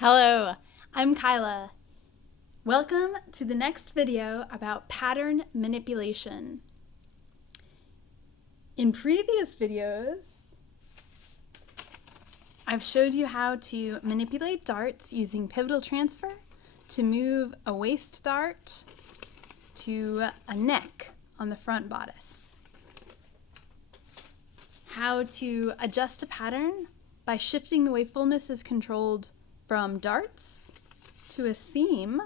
Hello, I'm Kyla. Welcome to the next video about pattern manipulation. In previous videos, I've showed you how to manipulate darts using pivotal transfer to move a waist dart to a neck on the front bodice. How to adjust a pattern by shifting the way fullness is controlled from darts to a seam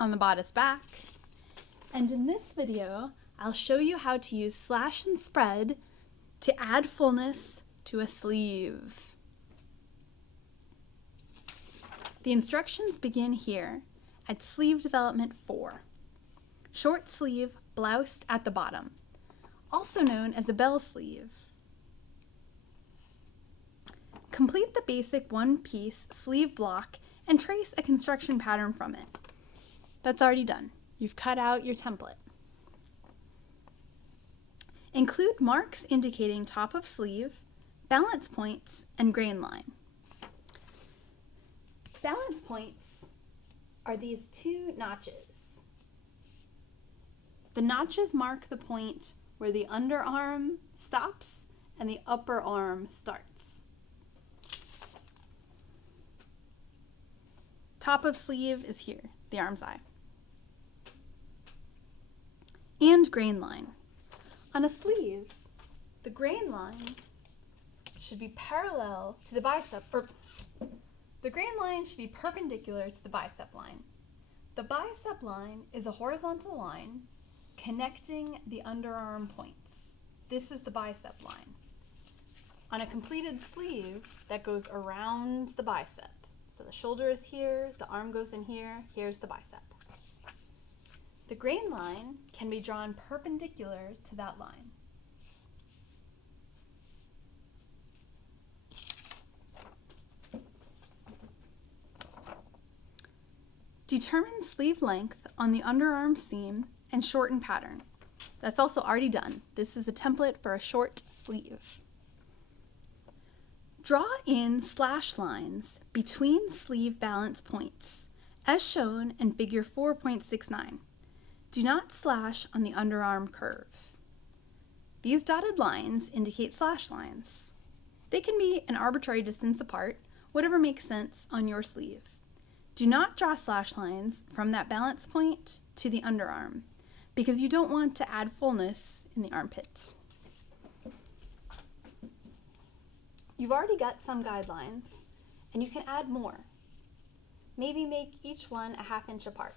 on the bodice back. And in this video, I'll show you how to use slash and spread to add fullness to a sleeve. The instructions begin here at sleeve development 4. Short sleeve bloused at the bottom, also known as a bell sleeve. Complete the basic one-piece sleeve block and trace a construction pattern from it. That's already done. You've cut out your template. Include marks indicating top of sleeve, balance points, and grain line. Balance points are these two notches. The notches mark the point where the underarm stops and the upper arm starts. Top of sleeve is here, the arm's eye. And grain line. On a sleeve, the grain line should be parallel to the bicep, or the grain line should be perpendicular to the bicep line. The bicep line is a horizontal line connecting the underarm points. This is the bicep line. On a completed sleeve, that goes around the bicep. So the shoulder is here, the arm goes in here, here's the bicep. The grain line can be drawn perpendicular to that line. Determine sleeve length on the underarm seam and shorten pattern. That's also already done. This is a template for a short sleeve. Draw in slash lines between sleeve balance points, as shown in figure 4.69. Do not slash on the underarm curve. These dotted lines indicate slash lines. They can be an arbitrary distance apart, whatever makes sense on your sleeve. Do not draw slash lines from that balance point to the underarm, because you don't want to add fullness in the armpit. You've already got some guidelines, and you can add more. Maybe make each one a ½ inch apart.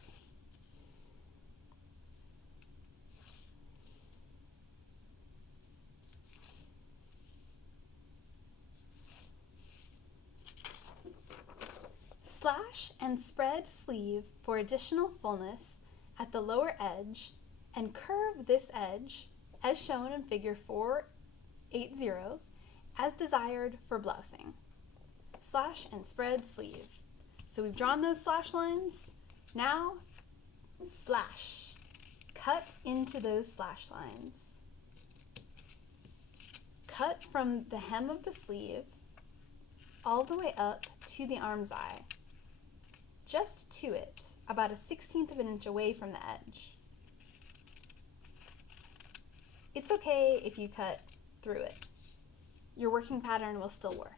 Slash and spread sleeve for additional fullness at the lower edge and curve this edge, as shown in figure 4.80, as desired for blousing. Slash and spread sleeve. So we've drawn those slash lines. Now, slash. Cut into those slash lines. Cut from the hem of the sleeve all the way up to the arm's eye. Just to it, about a 1/16 of an inch away from the edge. It's okay if you cut through it. Your working pattern will still work.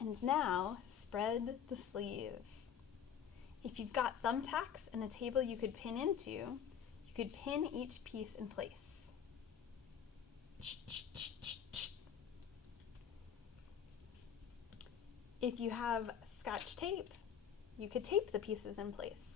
And now, spread the sleeve. If you've got thumbtacks and a table you could pin into, you could pin each piece in place. If you have Scotch tape, you could tape the pieces in place.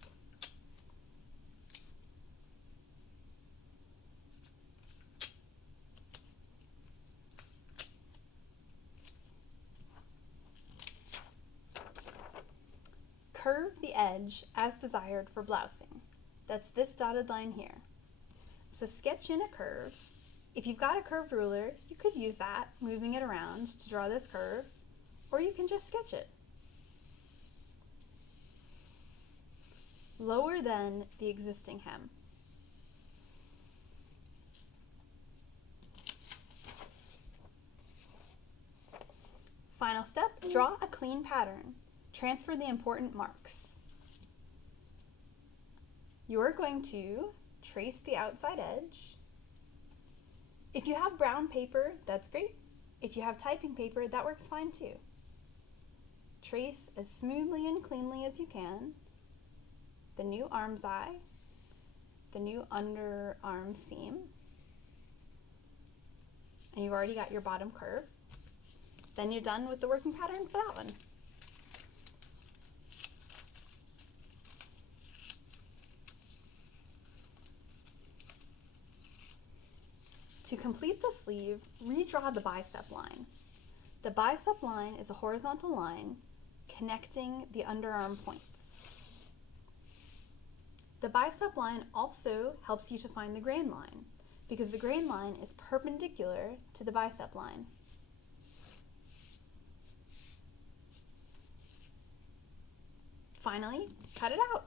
Curve the edge as desired for blousing. That's this dotted line here. So sketch in a curve. If you've got a curved ruler, you could use that, moving it around to draw this curve, or you can just sketch it. lower than the existing hem. Final step, draw a clean pattern. Transfer the important marks. You're going to trace the outside edge. If you have brown paper, that's great. If you have typing paper, that works fine too. Trace as smoothly and cleanly as you can the new arm's eye, the new underarm seam, and you've already got your bottom curve. Then you're done with the working pattern for that one. To complete the sleeve, redraw the bicep line. The bicep line is a horizontal line connecting the underarm points. The bicep line also helps you to find the grain line because the grain line is perpendicular to the bicep line. Finally, cut it out.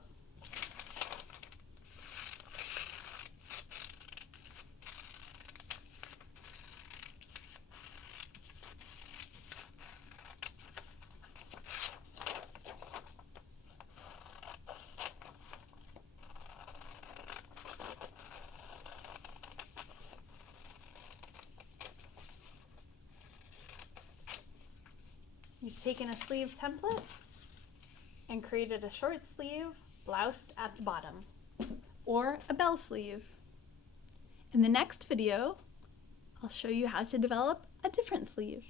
You've taken a sleeve template and created a short sleeve bloused at the bottom, or a bell sleeve. In the next video, I'll show you how to develop a different sleeve.